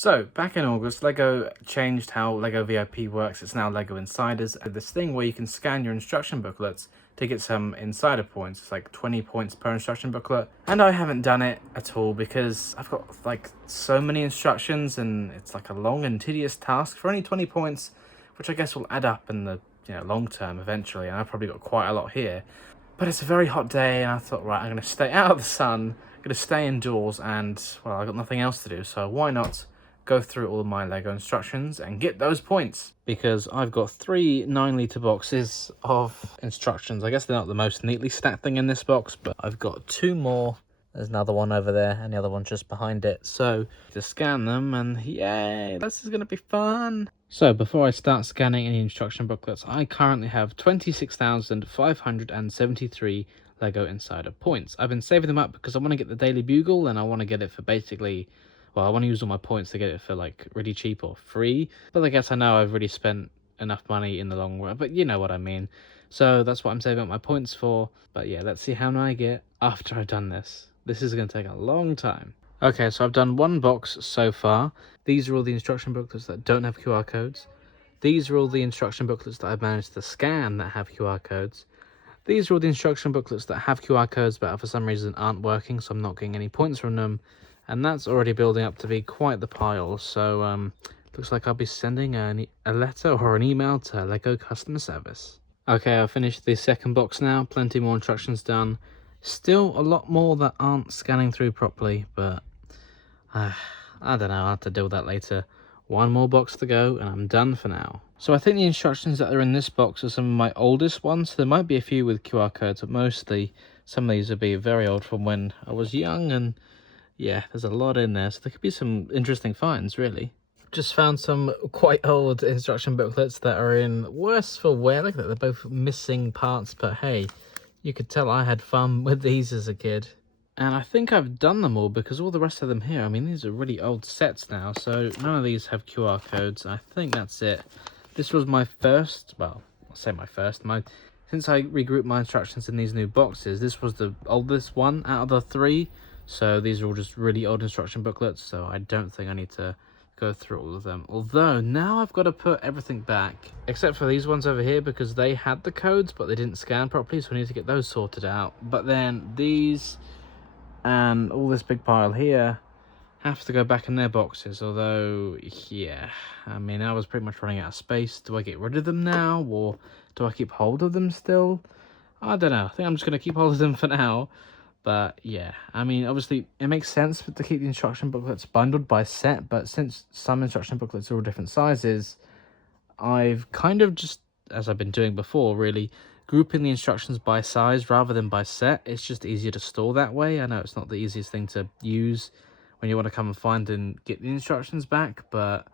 So, back in August, LEGO changed how LEGO VIP works. It's now LEGO Insiders. This thing where you can scan your instruction booklets to get some insider points. It's like 20 points per instruction booklet. And I haven't done it at all because I've got like so many instructions and it's like a long and tedious task for only 20 points, which I guess will add up in the long term eventually. And I've probably got quite a lot here. But it's a very hot day and I thought, right, I'm going to stay out of the sun. I'm going to stay indoors and, well, I've got nothing else to do. So why not go through all of my LEGO instructions and get those points, because I've got 3 9-litre boxes of instructions. I guess they're not the most neatly stacked thing in this box, but I've got 2 more. There's another one over there and the other one just behind it. So to scan them, and yay, this is going to be fun. So before I start scanning any instruction booklets, I currently have 26,573 LEGO Insider points. I've been saving them up because I want to get the Daily Bugle and I want to get it for basically, well, I want to use all my points to get it for like really cheap or free. But I guess I know I've really spent enough money in the long run, but you know what I mean. So that's what I'm saving up my points for. But yeah, let's see how many I get after I've done this. This is going to take a long time. Okay, so I've done 1 box so far. These are all the instruction booklets that don't have QR codes. These are all the instruction booklets that I've managed to scan that have QR codes. These are all the instruction booklets that have QR codes but for some reason aren't working, so I'm not getting any points from them. And that's already building up to be quite the pile. So looks like I'll be sending a letter or an email to LEGO customer service. Okay, I've finished the second box now. Plenty more instructions done. Still a lot more that aren't scanning through properly, but I don't know, I'll have to deal with that later. 1 more box to go and I'm done for now. So I think the instructions that are in this box are some of my oldest ones. There might be a few with QR codes, but mostly some of these will be very old from when I was young, and yeah, there's a lot in there, so there could be some interesting finds, really. Just found some quite old instruction booklets that are in worse for wear. Look at that, they're both missing parts, but hey, you could tell I had fun with these as a kid. And I think I've done them all because all the rest of them here, I mean, these are really old sets now, so none of these have QR codes. I think that's it. This was my first, well, I'll say my first, since I regrouped my instructions in these new boxes, this was the oldest one out of the 3. So these are all just really old instruction booklets, so I don't think I need to go through all of them. Although, now I've got to put everything back, except for these ones over here, because they had the codes, but they didn't scan properly, so I need to get those sorted out. But then these and all this big pile here have to go back in their boxes, although, yeah, I mean, I was pretty much running out of space. Do I get rid of them now, or do I keep hold of them still? I don't know. I think I'm just going to keep hold of them for now. But yeah, I mean, obviously it makes sense to keep the instruction booklets bundled by set, but since some instruction booklets are all different sizes, I've kind of just, as I've been doing before, really grouping the instructions by size rather than by set. It's just easier to store that way. I know it's not the easiest thing to use when you want to come and find and get the instructions back, but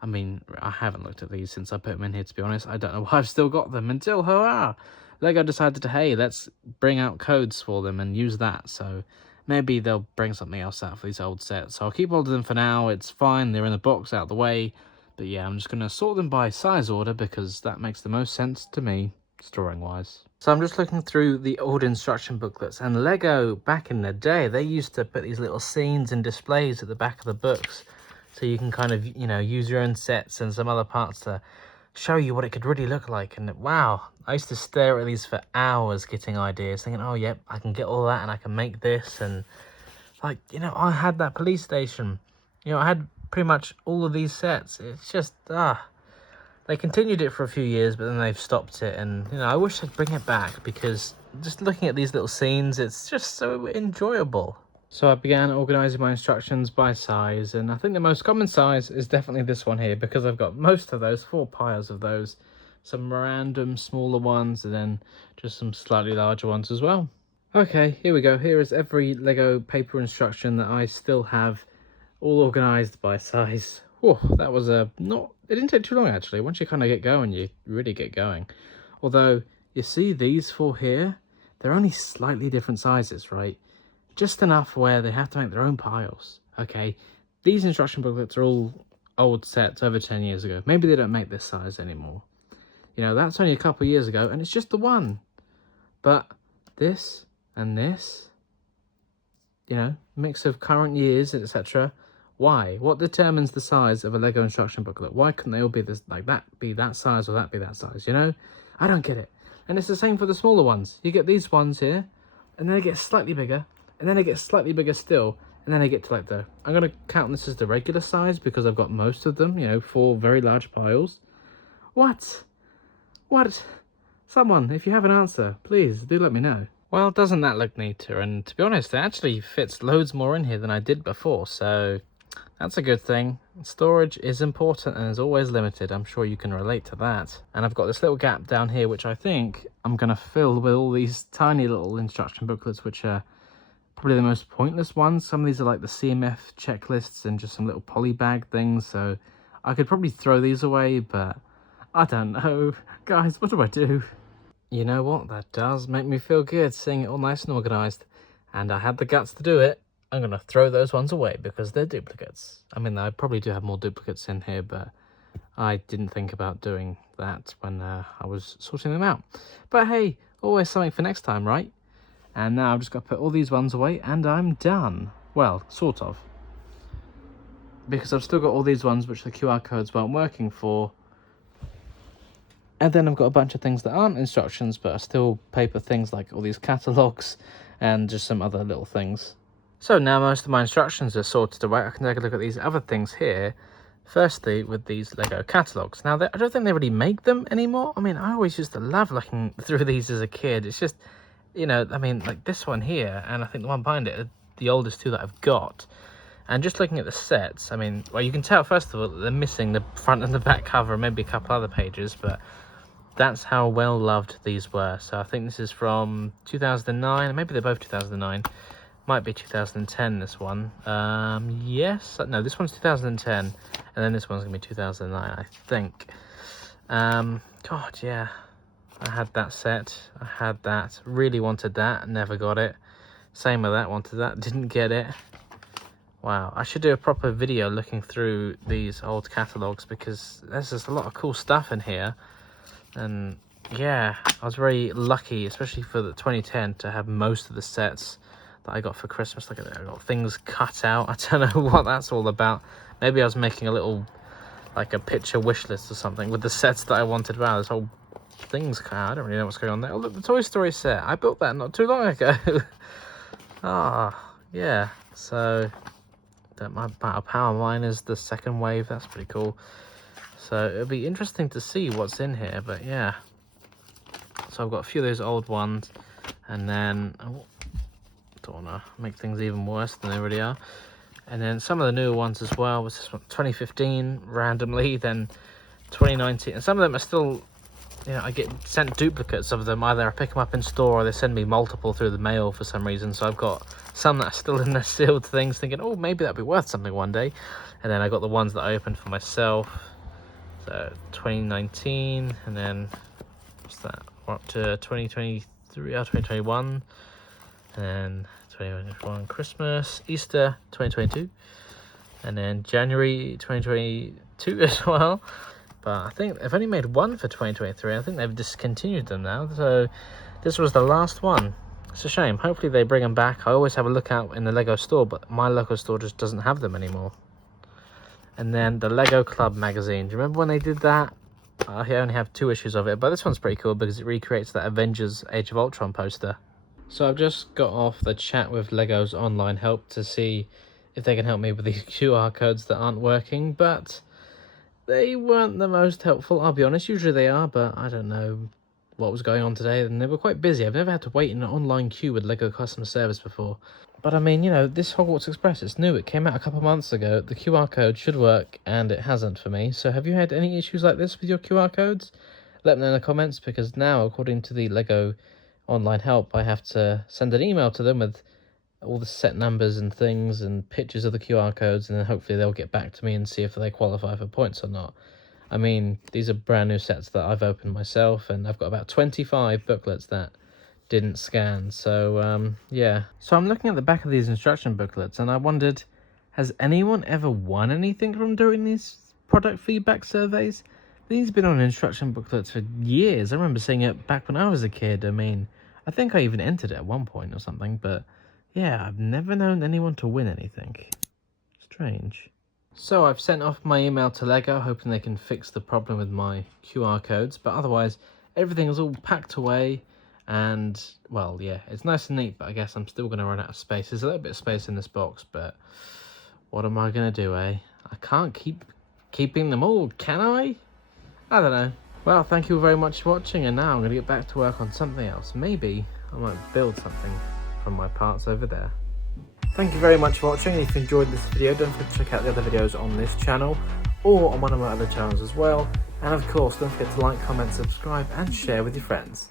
I mean, I haven't looked at these since I put them in here, to be honest. I don't know why I've still got them until, hurrah, LEGO decided to, hey, let's bring out codes for them and use that. So maybe they'll bring something else out for these old sets. So I'll keep hold of them for now. It's fine. They're in the box out of the way. But yeah, I'm just going to sort them by size order because that makes the most sense to me, storing-wise. So I'm just looking through the old instruction booklets, and LEGO, back in the day, they used to put these little scenes and displays at the back of the books so you can kind of, use your own sets and some other parts to show you what it could really look like. And wow, I used to stare at these for hours getting ideas, thinking, oh yep, I can get all that and I can make this. And like, I had that police station, I had pretty much all of these sets. It's just they continued it for a few years, but then they've stopped it. And I wish they'd bring it back, because just looking at these little scenes, it's just so enjoyable. So I began organising my instructions by size, and I think the most common size is definitely this one here, because I've got most of those, 4 piles of those, some random smaller ones, and then just some slightly larger ones as well. Okay, here we go. Here is every LEGO paper instruction that I still have, all organised by size. Whoa, that was it didn't take too long actually. Once you kind of get going, you really get going. Although, you see these 4 here, they're only slightly different sizes, right? Just enough where they have to make their own piles. Okay, these instruction booklets are all old sets over 10 years ago. Maybe they don't make this size anymore. That's only a couple of years ago, and it's just the one. But this and this, mix of current years, etc., Why? What determines the size of a Lego instruction booklet? Why couldn't they all be this, like that, be that size, or that be that size, you know? I don't get it. And it's the same for the smaller ones. You get these ones here, and then they get slightly bigger, and then they get slightly bigger still, and then they get to like the, I'm going to count this as the regular size because I've got most of them, you know, 4 very large piles. What? What? Someone, if you have an answer, please do let me know. Well, doesn't that look neater? And to be honest, it actually fits loads more in here than I did before, so that's a good thing. Storage is important and is always limited. I'm sure you can relate to that. And I've got this little gap down here, which I think I'm going to fill with all these tiny little instruction booklets, which are probably the most pointless ones. Some of these are like the CMF checklists and just some little polybag things, so I could probably throw these away, but I don't know. Guys, what do I do? You know what? That does make me feel good, seeing it all nice and organised. And I had the guts to do it. I'm going to throw those ones away because they're duplicates. I mean, I probably do have more duplicates in here, but I didn't think about doing that when I was sorting them out. But hey, always something for next time, right? And now I've just got to put all these ones away and I'm done. Well, sort of. Because I've still got all these ones which the QR codes weren't working for. And then I've got a bunch of things that aren't instructions but are still paper things, like all these catalogues and just some other little things. So now most of my instructions are sorted away. I can take a look at these other things here. Firstly, with these Lego catalogues. Now, I don't think they really make them anymore. I mean, I always used to love looking through these as a kid. It's just, you know, I mean, like this one here, and I think the one behind it are the oldest two that I've got. And just looking at the sets, I mean, well, you can tell, first of all, that they're missing the front and the back cover, and maybe a couple other pages, but that's how well loved these were. So I think this is from 2009, maybe they're both 2009. Might be 2010, this one. Yes, no, this one's 2010, and then this one's gonna be 2009, I think. God, yeah, I had that set. I had that. Really wanted that. Never got it. Same with that. Wanted that. Didn't get it. Wow, I should do a proper video looking through these old catalogues because there's just a lot of cool stuff in here. And yeah, I was very lucky, especially for the 2010, to have most of the sets that I got for Christmas. Look at that, I got things cut out. I don't know what that's all about. Maybe I was making a little, like a picture wish list or something with the sets that I wanted. Wow, this whole thing's cut out. I don't really know what's going on there. Oh, look, the Toy Story set. I built that not too long ago. Yeah. So that my power mine is the second wave. That's pretty cool. So it'll be interesting to see what's in here, but yeah. So I've got a few of those old ones, and then don't want to make things even worse than they already are. And then some of the newer ones as well. Was this one 2015 randomly, then 2019, and some of them are still, you know, I get sent duplicates of them. Either I pick them up in store or they send me multiple through the mail for some reason. So I've got some that are still in their sealed things, thinking, oh, maybe that'd be worth something one day. And then I got the ones that I opened for myself. So 2019, and then what's that? We're up to 2023 or 2021, and then 2021 Christmas, Easter 2022, and then January 2022 as well. But I think I've only made one for 2023. I think they've discontinued them now. So this was the last one. It's a shame. Hopefully they bring them back. I always have a look out in the Lego store, but my local store just doesn't have them anymore. And then the Lego Club magazine. Do you remember when they did that? I only have 2 issues of it, but this one's pretty cool because it recreates that Avengers Age of Ultron poster. So I've just got off the chat with Lego's online help to see if they can help me with these QR codes that aren't working, but they weren't the most helpful, I'll be honest. Usually they are, but I don't know what was going on today, and they were quite busy. I've never had to wait in an online queue with Lego customer service before. But I mean, you know, this Hogwarts Express, it's new. It came out a couple of months ago. The QR code should work, and it hasn't for me. So have you had any issues like this with your QR codes? Let me know in the comments, because now, according to the Lego online help, I have to send an email to them with all the set numbers and things and pictures of the QR codes, and then hopefully they'll get back to me and see if they qualify for points or not. I mean, these are brand new sets that I've opened myself, and I've got about 25 booklets that didn't scan. So yeah, so I'm looking at the back of these instruction booklets, and I wondered, has anyone ever won anything from doing these product feedback surveys? These have been on instruction booklets for years. I remember seeing it back when I was a kid. I mean, I think I even entered it at one point or something, but yeah, I've never known anyone to win anything. Strange. So I've sent off my email to Lego, hoping they can fix the problem with my QR codes, but otherwise everything is all packed away, and well, yeah, it's nice and neat, but I guess I'm still going to run out of space. There's a little bit of space in this box, but what am I going to do, eh? I can't keep keeping them all, can I? I don't know. Well, thank you very much for watching, and now I'm going to get back to work on something else. Maybe I might build something from my parts over there. Thank you very much for watching, and if you enjoyed this video, don't forget to check out the other videos on this channel, or on one of my other channels as well. And of course, don't forget to like, comment, subscribe, and share with your friends.